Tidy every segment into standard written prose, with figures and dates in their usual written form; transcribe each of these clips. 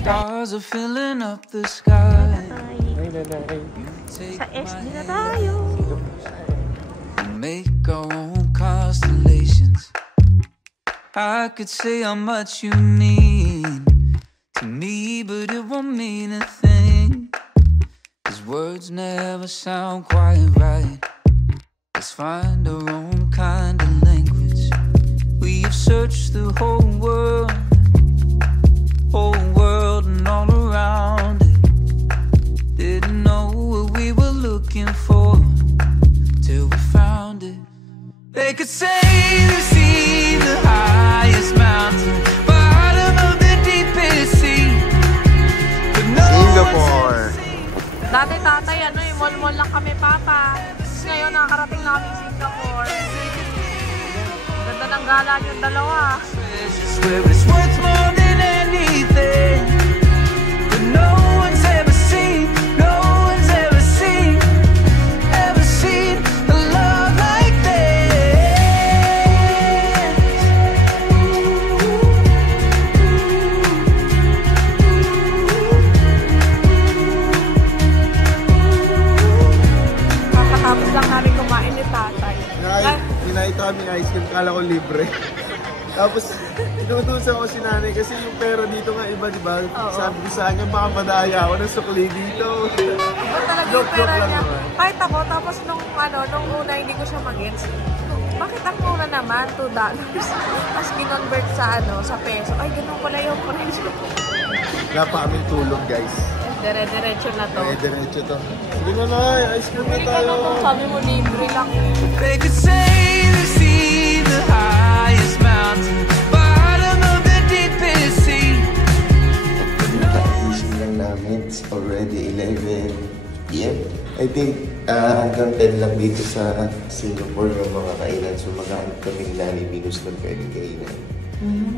Stars are filling up the sky. Sa SD na tayo. Make our own constellations. I could say how much you mean to me, but it won't mean a thing. 'Cause words never sound quite right. Let's find our own kind of language. We have searched the whole world and all around it. Didn't know what we were looking for till we found it. They could say they've seen the highest mountain, bottom of the deepest sea, but no Singapore. Dati tatay, mall-mall lang kami, Papa. Ngayon, nakakarating na kami Singapore. Ganda ng gala yung dalawa. where it's worth more than anything, but no one's ever seen a love like this. Kakatapos lang namin kumain ni tatay. Nakita kami ice cream, kala ko libre. Tapos, inutusan ko si nanay kasi yung pera dito nga iba, di ba? Sabi ko sa kanya, baka madaya ako ng sukli dito. Iba talaga yung pera niya. Kahit ako, tapos nung una hindi ko siya mag-gets. Bakit ang muna naman? $2. Tapos kinonvert sa peso. Ay, ganun pala yung presyo. Wala pa kaming tulog, guys. Dire-diretso na to. Diretso to. Sige na na, ice cream na tayo. Sabi mo, libre lang. They could say they've seen the highest mountain, bottom of the deepest sea. Gising lang namin. It's already 11 PM. I think hanggang 10 lang dito sa Singapore yung mga kainan. So maghanap kami ni Lani Venus ng pwedeng kainan.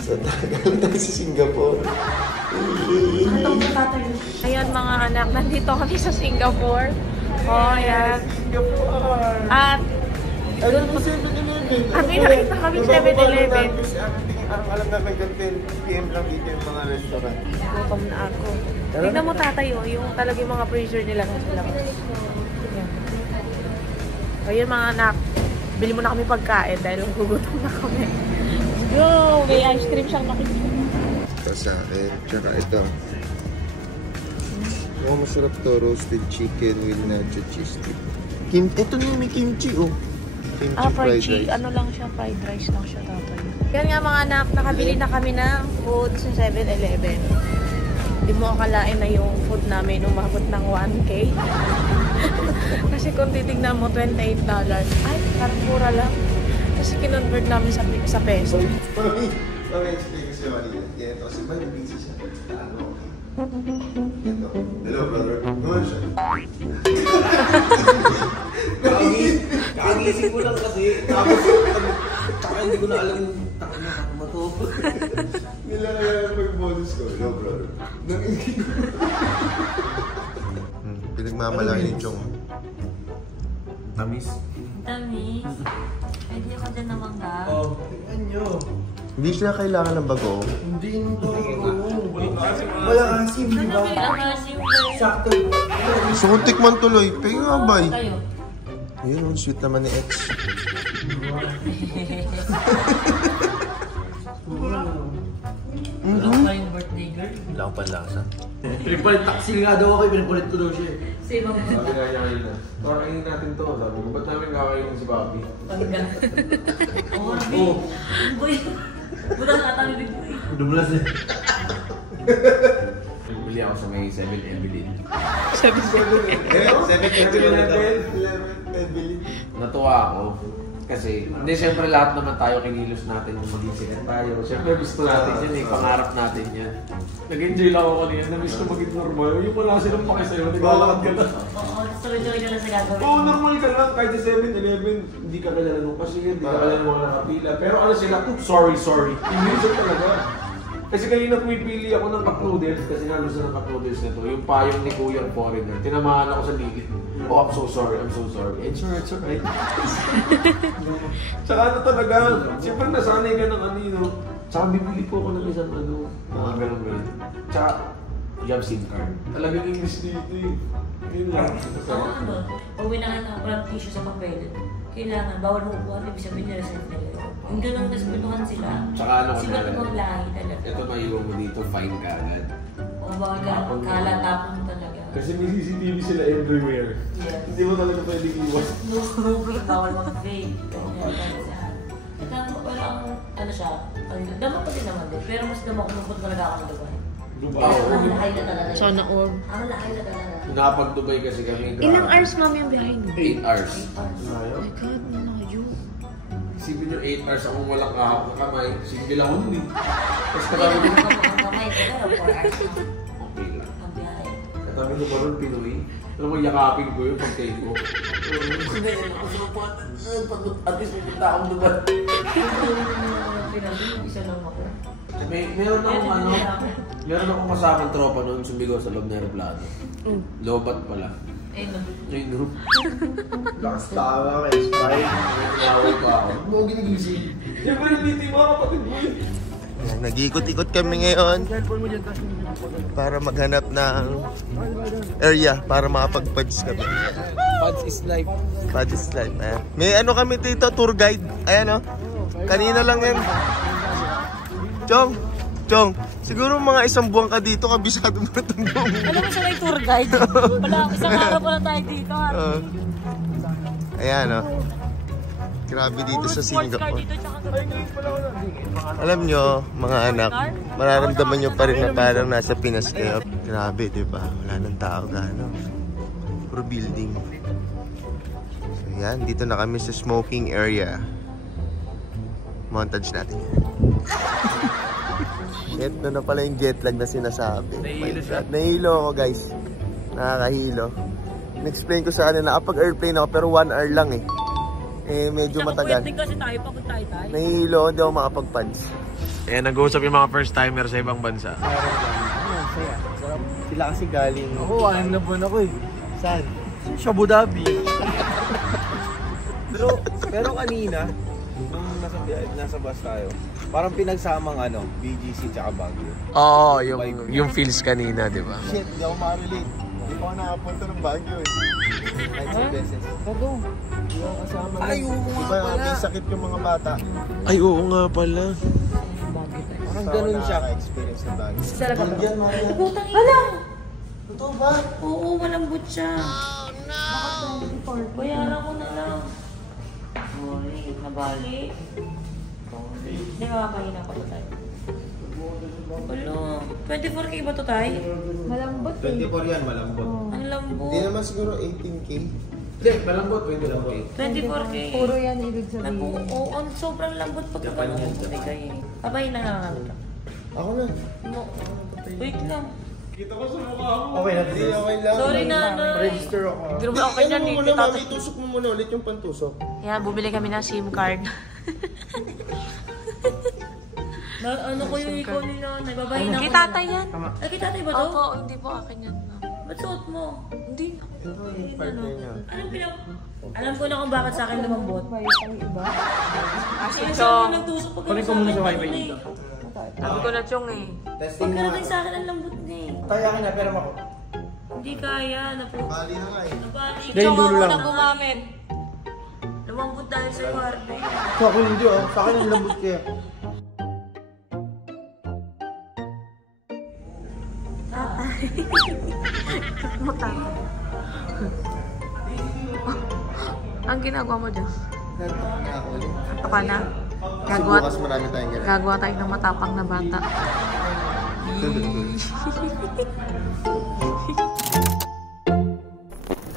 So tagal tayo sa Singapore. Ayan mga anak, nandito kami sa Singapore. Oh, ayan. Singapore! At Alam mo 7-Eleven? nakita kami 7-Eleven. Ang alam namin hanggang 10 PM lang dito yung mga restaurant. Gutom na ako. Tignan mo tatay, yung talaga yung mga freezer nila sa labas. Ayan. Ayun mga anak, bili mo na kami pagkain dahil gugutom na kami. Go! May ice cream siyang makikita. Ito sa akin. Tsaka ito. Oh, masarap to. Roasted chicken with nacho cheese dip. Ito na may kimchi, oh. Kimchi Fried rice. Lang siya, fried rice lang siya tatay. Yan nga mga anak, nakabili na kami ng food sa 7-Eleven. Hindi mo akalain na yung food namin umabot ng 1K. Kasi kung titignan mo, $28. Ay, parang mura lang. Kasi kinonvert namin sa peso. Mami, explain ko siya kanina. Yan, kasi ba busy siya? Ito. Hello, brother. Naman siya. Kagising ko lang kasi. Tapos, hindi ko na alam yung takot na mato. Nilalagay ko yung boses ko. Hello, brother. Pinagmamalaki ni Chong. Tamis. Tamis. Pwede ako dyan naman ka. Oh, tingnan nyo. Hindi siya kailangan ng bago. Hindi nung wala asim, di ba? Sakto. So kung tikman tuloy, pwede nga ba? Kayo. Ayun, sweet naman ni X. Wala pa yung birthday girl. Wala ko panlasa. Pinipalit taxi nga daw ako, pinipalit ko daw siya eh. Save ang Sabi nga niya kanina, kakainin natin to. Sabi ko, ba't namin kakainin si Bobby? pagka. Oo, Rabi. Boy. Buta na kami big boy. Dumulas eh. Bili ako sa may 7-Evelyn. 7-Eleven. Natuwa ako. Kasi, hindi siyempre lahat naman tayo kinilos natin yung maging sikat tayo. Siyempre gusto natin yan eh, pangarap natin yan. Nag-enjoy lang ako kanina, na-miss ko maging normal. Yung wala silang pakisayo, naglalakad ka na. Oo, tuloy-tuloy ka lang sa gagawin. Oo, normal ka lang. Kahit sa 7-Eleven, hindi ka kilala nung cashier, hindi ka kilala nung mga nakapila. Pero ano sila, sorry. English talaga. Kasi kanina pumipili ako ng cup noodles kasi nalusa ng cup noodles na to. Yung payong ni Kuya Foreigner. Tinamahan ako sa ligid. Oh, I'm so sorry. It's alright. Tsaka ano talaga, siyempre nasanay ka ng ano, Tsaka bibili po ako ng isang mga ganun. Tsaka, job SIM card. Talagang English dito eh. Yun lang. Pag winangan ako ng tissue sa papel, kailangan, bawal mo upuan, ibig sabihin nila-reserve nila yun. Yung ganun, tas pinuhan sila. Tsaka ano ko Sibat mo maglahi talaga. Ito maiwan mo dito, fine ka agad. O bawal ka magkala, tapon mo talaga. Kasi may CCTV sila everywhere. Yes. Hindi mo talaga pwedeng iwas. Bawal mag-vape. Ito, wala akong, ano siya, dama ko din naman din. Pero mas dama ko nung talaga ako ng Dubai. Dubai. Ang lahay na talaga. Sana all. Ang lahay na talaga. Nakapag-Dubai kasi kami. Ilang hours mami ang biyahe mo? 8 hours. Oh my God, nalayo. Isipin nyo 8 hours akong walang kamay. Single ako nun eh. Tapos Kaya katabi naman ko. ako ang kamay, pero 4 hours na Okay lang. ang biyahe. Katabi ko pa rin Pinoy. Alam mo, yakapin ko yun pag take ko. At least pupunta akong Dubai. Isa lang ako. Meron akong kasamang tropa noon sumigaw sa loob ng aeroplano. Lobat pala. Eh, no. Ay, no. Lakas tawa ka, spy. Nawag pa ako. Mo ginigising. Siyempre, hindi mga kapatid mo yun. Yan, nag-iikot-ikot kami ngayon para maghanap ng area para makapag-pads kami. Pads is life. Pads is life. Ayan. May ano kami dito, tour guide. Ayan o. Kanina lang yan. Chong, siguro mga isang buwan ka dito, kabisado mo na itong buong. Alam mo siya may tour guide? Wala, isang araw pa lang tayo dito. Ayan o. Grabe dito sa Singapore. Alam nyo, mga anak, mararamdaman nyo pa rin na parang nasa Pinas kayo. Grabe, diba? Wala nang tao gano'n. Puro building. So yan, dito na kami sa smoking area. Montage natin. Shit, na pala yung jet lag na sinasabi. Nahihilo siya. Nahihilo ako guys. Nakakahilo. In-explain ko sa kanila, kapag airplane ako pero 1 hour lang eh. Medyo matagal. Kasi tayo pagod tayo. Nahihilo, hindi ako makapag-pads. Ayan, nag-uusap yung mga first timer sa ibang bansa. Saya. Sarap. Sila kasi galing. Ako, 6 na buwan ako eh. Saan? Sa Abu Dhabi. pero kanina, nung nasa bus tayo, parang pinagsamang BGC tsaka Baguio. Oo, yung feels kanina, di ba? Shit, hindi ako makarelate. Hindi pa ako nakapunta ng Baguio eh. Kahit sa beses. Hindi ako kasama. Ay, oo nga Diba, pala. may sakit yung mga bata. Ay, oo nga pala. Parang ganun siya. Experience ng Baguio. Talaga ba? Yan, Maria. Putang ina! Totoo ba? Oo, malambot siya. Bayaran ko na lang. Sorry, nabali. Hindi makakahina pa to tayo. Wala. 24K ba to tayo? Malambot eh. 24 yan, malambot. Ang lambot. Hindi naman siguro 18K. Hindi, malambot. 24K. Puro yan ibig sabihin. Oo, sobrang lambot pag gano'n. Papahin na lang namin. Ako na. No. Wait lang. Kita ko sa mukha mo. Okay na, Hindi, okay lang. Sorry na, ano. Register ako. Pero okay na Ano mo dito. muna, mami, tusok mo muna ulit yung pantusok. Yan, bumili kami ng SIM card. Ano ko yung ikaw ni nanay? Babahin ako. Kay tatay yan. Ay, kay tatay ba to? Opo, hindi po akin yan. Ba't suot mo? Hindi. Alam ko na kung bakit sa akin lumambot. May isang iba. Kasi siya nagtusok pag Kunin ko muna sa wifi dito. Sabi ko na Chong eh. Pag karating sa akin, ang lambot na eh. Kaya ka na, pero ako. Hindi kaya. Bali na nga eh. Nabali. Dahil Chong dulo ako lang. na gumamit. Lumambot dahil sa Warde. Sa akin hindi Sa akin ang lambot kaya. Mutang. Ang ginagawa mo dyan? Ito ka na? Kasi bukas marami tayong ganun. Gagawa tayo ng matapang na bata.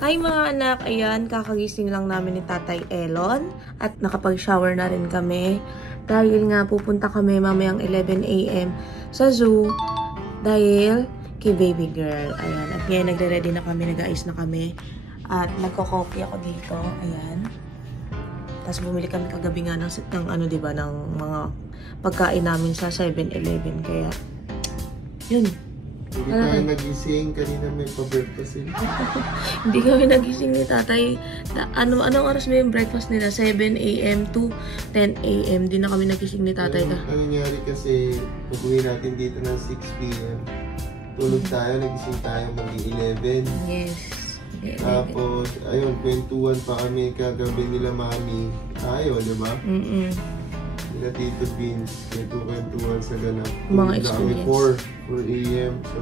Hi mga anak! Ayan, kakagising lang namin ni Tatay Elon at nakapag-shower na rin kami dahil nga pupunta kami mamayang 11 AM sa zoo dahil kay baby girl. Ayan, at ngayon nagre-ready na kami, nag-aayos na kami at nagko-coffee ako dito. Ayan. Tapos bumili kami kagabi nga ng diba, ng mga pagkain namin sa 7-Eleven. Kaya, yun. Hindi tayo nagising. Kanina may pa-breakfast eh. Hindi kami nagising ni tatay. Anong oras ba yung breakfast nila? 7 a.m. to 10 a.m. Di na kami nagising ni tatay ka. Ang nangyari kasi, pag-uwi natin dito ng 6 p.m. Tulog tayo, nagising tayo mag-11. Yes. Tapos, ayun, kwentuhan pa kami kagabi nila mami. Tayo, di ba? Nila Tito Beans, kwentuhan sa ganap. Mga Kami experience. 4 a.m. So,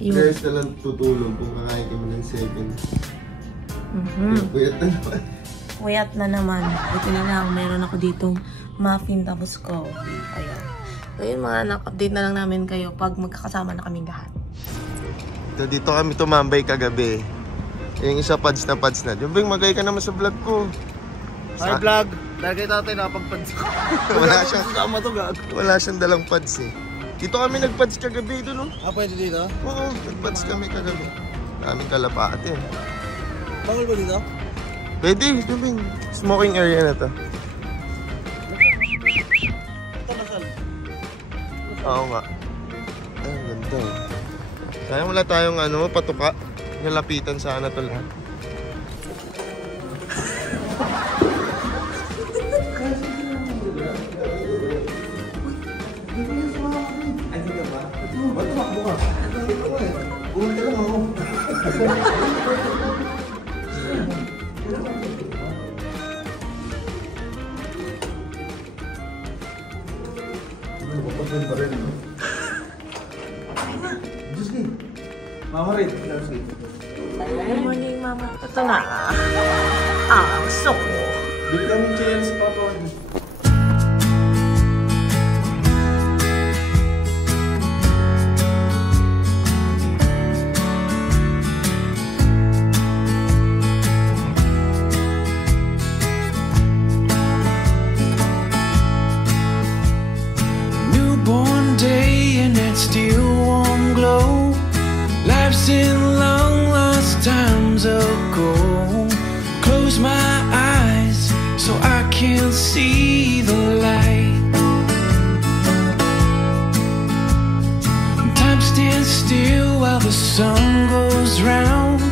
Yun. prayers na lang tutulog kung kakain kami ng 7. Kuyat na naman. Kuyat na naman. Buti na lang, meron ako ditong muffin tapos coffee. Ayan. So yun mga anak, update na lang namin kayo pag magkakasama na kaming lahat. Dito kami tumambay kagabi. Yung isa pads na. Jumbing, magay ka naman sa vlog ko. Hi vlog! Dahil kay tatay nakapag-pads ko. Wala siyang dalang pads eh. Dito kami nagpads kagabi doon, no? Pwede dito? Oo, nagpads kami kagabi. Daming kalapate eh. Bawal ba dito? Pwede, Jumbing. Smoking area na to. Oo nga. Ay, ang ganda eh. Sayang wala tayong patuka. Nalapitan sana to lahat. Ba't tumakbo ka? Ulit ka lang ako. Napapagod pa rin. Diyos ka. Mama rin. Good morning, mama. Ito na. Ang soko. Bili kami chill sa papa. Newborn day and that still warm glow. Life's in long lost times ago. Close my eyes so I can see the light. Time stands still while the sun goes round.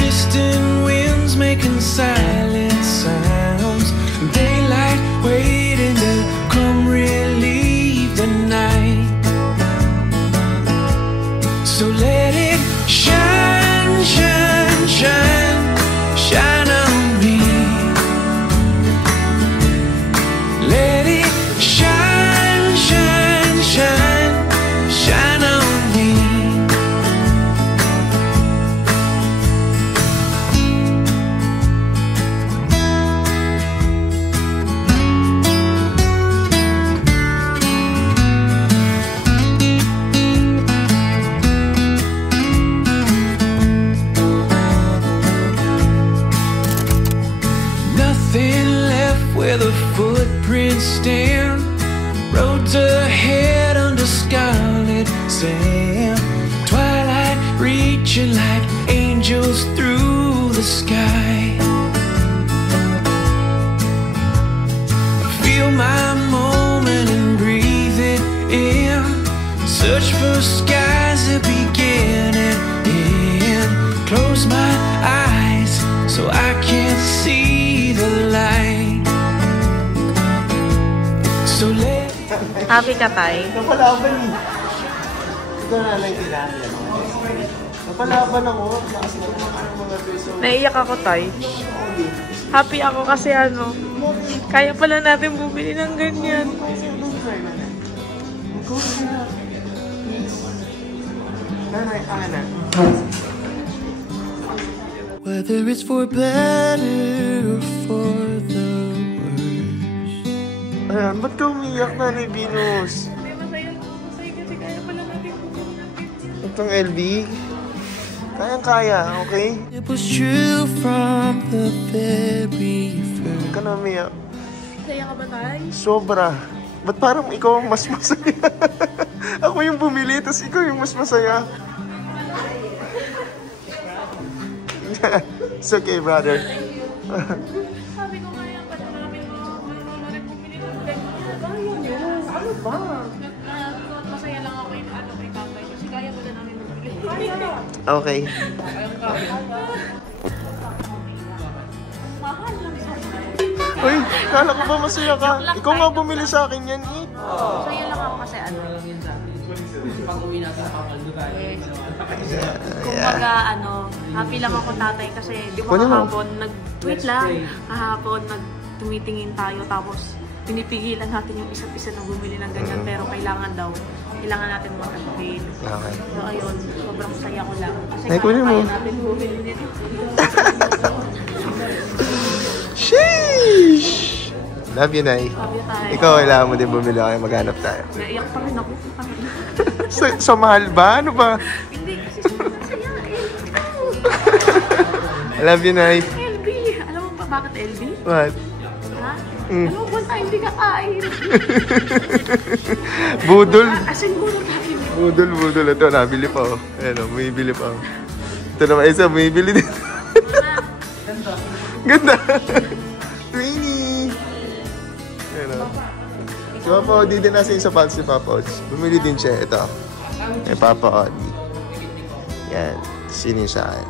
Distant winds making silent sounds. Daylight waiting to come relieve the night. So let it shine, shine, shine, shine on me. Let it shine, shine, shine, shine on me. Nothing left where the footprints stand. Roads ahead under scarlet sand. Twilight reaching like angels through the sky. Feel my moment and breathe it in. Search for skies that begin and end. Close my eyes so I can see the light. So let Happy ka, tay? Napalaban eh. Ito na lang kailangan. Napalaban ako. Lakas na mga peso. Naiyak ako, tay. Happy ako kasi kaya pala natin bumili ng ganyan. whether it's for better or for the worse. Ayan, ba't ka umiyak na ni Venus? Masaya kasi kaya pala natin bumili ng ganyan. Itong LB, kayang-kaya, okay? It was true from the very Huwag first. ka na umiyak. Masaya ka ba, tay? Sobra. Ba't parang ikaw ang mas masaya? Ako yung bumili, tapos ikaw yung mas masaya. It's okay, brother. Sabi ko kaya pala namin rin bumili ng ganyan. Ano ba? Masaya lang ako kay tatay kasi kaya pala Okay. Uy, kala ko ba masaya ka? Ikaw nga bumili sa akin yan eh. So yun lang ako kasi ano. Kumbaga ano, happy lang ako tatay kasi di ba kahapon nag-tweet lang. Kahapon tumitingin tayo tapos pinipigilan natin yung isa't isa na bumili ng ganyan pero kailangan natin mag-upgrade. Okay. So ayun, sobrang saya ko lang. Kasi kunin mo. kaya natin bumili nito. Sheesh! Love you, Nay. Love you, tay. Ikaw, kailangan mo din bumili kaya maghanap tayo. Naiyak pa rin ako. Sa mahal ba? Ano ba? Hindi, kasi sobrang saya. I love you, Nay. LB! Alam mo pa bakit LB? What? Ha? Alam mo ba tayo hindi kakain? Budol. Asin mo na tayo. Budol. Ito, nabili pa oh. Ayan oh, bumibili pa oh. Ito naman isa, bumibili din. Ganda. Twinnie. Ayan oh. Si Papa Odi din nasa yung sapatos si Papa Odi. Bumili din siya. Ito. Kay Papa Odi. Yan. Sino sa akin?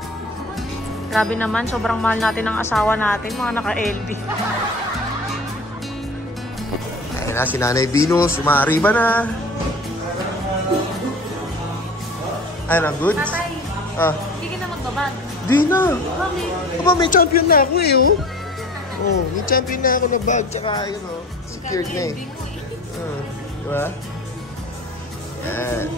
Grabe naman, sobrang mahal natin ang asawa natin, mga naka-LB. Ayan na, si Nanay Venus. Umariba na. Ayan ang goods. Tatay, hindi ka na magbabag. Di na. Bakit? Aba, may champion na ako eh, oh. Oh, may champion na ako na bag, tsaka, yun, oh. Secured na eh. Diba? Yan.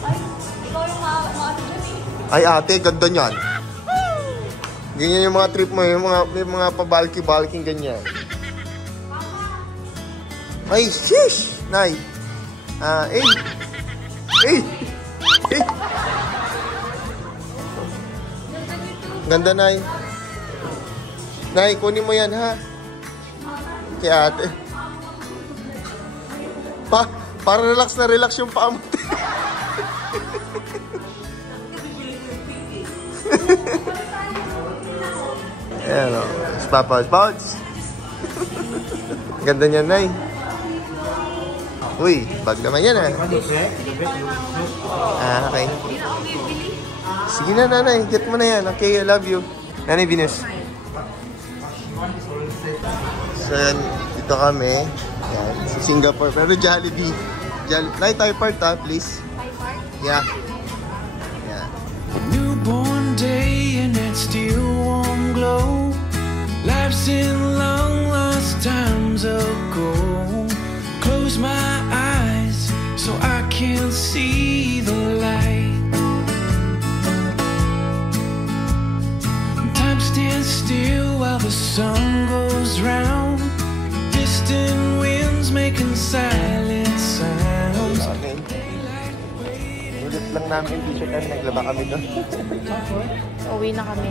Ay, ikaw yung maano dyan eh. Ay, ate, ganda niyan. Ganyan yung mga trip mo, may mga pabalki-balking ganyan. Ay, shish! Nay. Ganda, Nay. Nay, kunin mo yan, ha? Kay ate. Para relax na relax yung paa mo. Ayan o. Pouch. Ganda niyan, Nay. Uy, bag naman yan, ha? Okay. Sige na, Nanay. Get mo na yan. Okay, I love you. Nanay Venus. So, dito kami. Yan, sa Singapore. Pero Jollibee. Light Thai part, ha, please. Thai part? Yeah. Yeah. Newborn day and that still warm glow. Life's in long lost times ago. Close my eyes so I can see the light. Time stands still while the sun goes round. Distant winds making silent sounds. Ulit lang namin t-shirt na naglaba kami doon. Uwi na kami.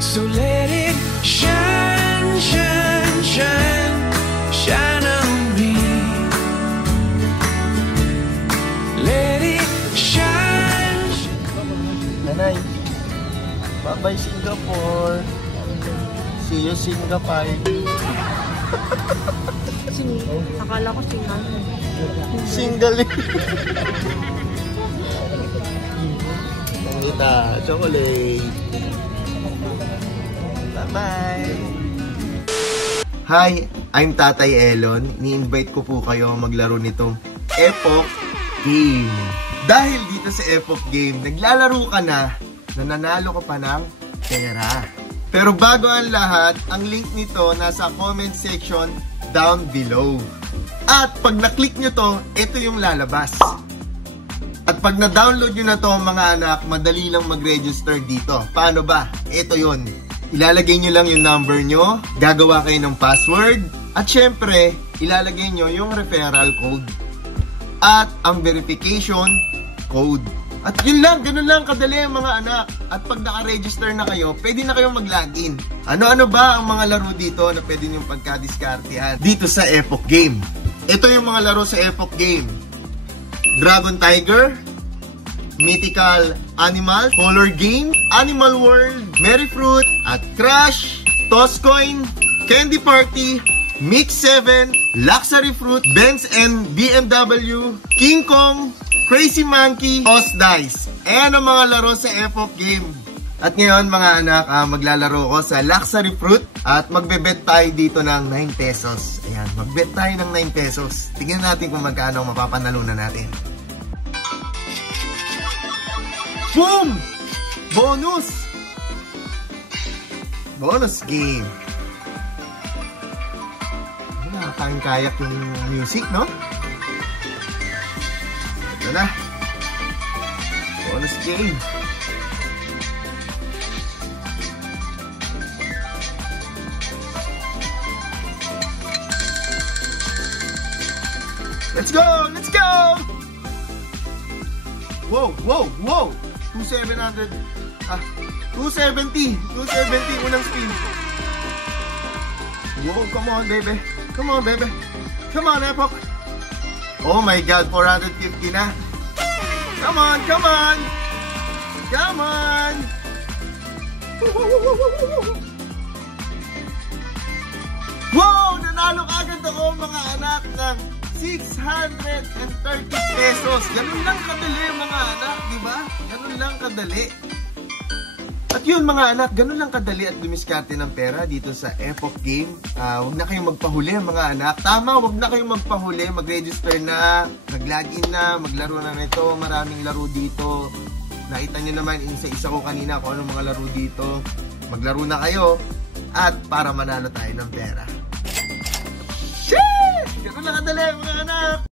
So let it shine, shine, shine, shine on me. Let it shine. Nanay, bye-bye Singapore. See you Singapore. Akala ko single. Single. Nangita, chocolate. Bye-bye. Hi, I'm Tatay Elon. Ini-invite ko po kayo maglaro nitong Epoch Game. Dahil dito sa Epoch Game, naglalaro ka na, nananalo ka pa ng pera. Pero bago ang lahat, ang link nito nasa comment section down below. At pag na-click nyo to, ito yung lalabas. At pag na-download nyo na to mga anak, madali lang mag-register dito. Paano ba? Ito yun. Ilalagay nyo lang yung number nyo, gagawa kayo ng password, at syempre, ilalagay nyo yung referral code. At ang verification code. At yun lang, ganun lang kadali mga anak. At pag naka-register na kayo, pwede na kayong mag-login. Ano-ano ba ang mga laro dito na pwede nyo pagka-discartehan dito sa Epoch Game? Ito yung mga laro sa Epoch Game. Dragon Tiger, Mythical Animal, Color Game, Animal World, Merry Fruit, at Crash, Tosscoin, Candy Party, Mix 7, Luxury Fruit, Benz and BMW, King Kong, Crazy Monkey Toss Dice. Ayan ang mga laro sa Epoch Game. At ngayon mga anak, maglalaro ko sa Luxury Fruit at magbebet tayo dito ng 9 pesos. Ayan, magbet tayo ng 9 pesos. Tingnan natin kung magkano ang mapapanalunan natin. Boom! Bonus! Bonus game. Nakakang kayak yung music, no? Ito na. Bonus game. Let's go! Let's go! Whoa, whoa, whoa! 2,700. 270. 270 unang spin. Whoa, come on, baby. Come on, baby. Come on, Epoch. Oh my God, 450 na. Come on, come on. Come on. Wow, nanalo ka agad ako mga anak ng 630 pesos. Ganun lang kadali mga anak, di ba? Ganun lang kadali. At yun mga anak, ganun lang kadali at dumiskarte ng pera dito sa Epoch Game. Huwag na kayong magpahuli mga anak. Tama, huwag na kayong magpahuli. Mag-register na, mag-login na, maglaro na nito. Maraming laro dito. Nakita nyo naman, isa-isa ko kanina kung anong mga laro dito. Maglaro na kayo at para manalo tayo ng pera. Shit! Ganun lang kadali mga anak.